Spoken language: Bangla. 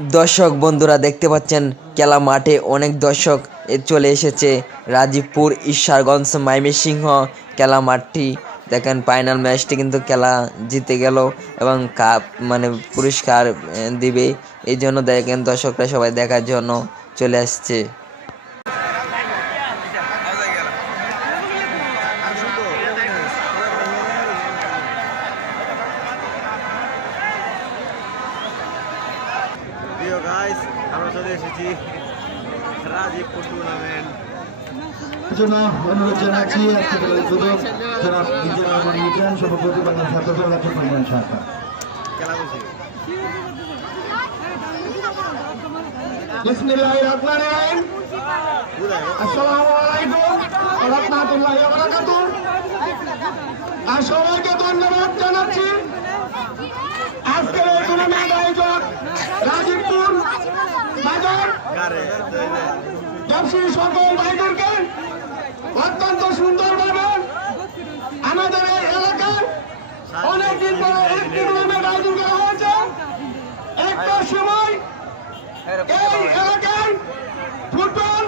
দর্শক বন্ধুরা দেখতে পাচ্ছেন খেলা মাঠে অনেক দর্শক চলে এসেছে। রাজীবপুর ঈশ্বরগঞ্জ ময়মনসিংহ খেলা মাঠটি দেখেন, ফাইনাল ম্যাচটি কিন্তু খেলা জিতে গেল এবং কাপ মানে পুরস্কার দিবে। এই জন্য দেখেন দর্শকরা সবাই দেখার জন্য চলে আসছে। আমরা চলে এসেছি রাজীবপুর টুর্নামেন্ট জন্য অনুরোধ জানাচ্ছি আজকের উদ্বোধক জনাব ইঞ্জিনিয়ার মনিরুদ্দিন সভাপতি বাংলা ছাত্র দল কল্যাণ শাখা। বিসমিল্লাহির রহমানির রহিম। আসসালামু আলাইকুম ওয়া রাহমাতুল্লাহি ওয়া বারাকাতুহু। সবাইকে ধন্যবাদ জানাচ্ছি। আজকের এই টুর্নামেন্ট আয়োজক রাজীবপুর বাজার ব্যবসায়ী সকল ভাইদেরকে অত্যন্ত সুন্দরভাবে আমাদের এই এলাকায় অনেকদিন পরে একটি টুর্নামেন্ট আয়োজন করা হয়েছে। একটা সময় এই এলাকায় ফুটবল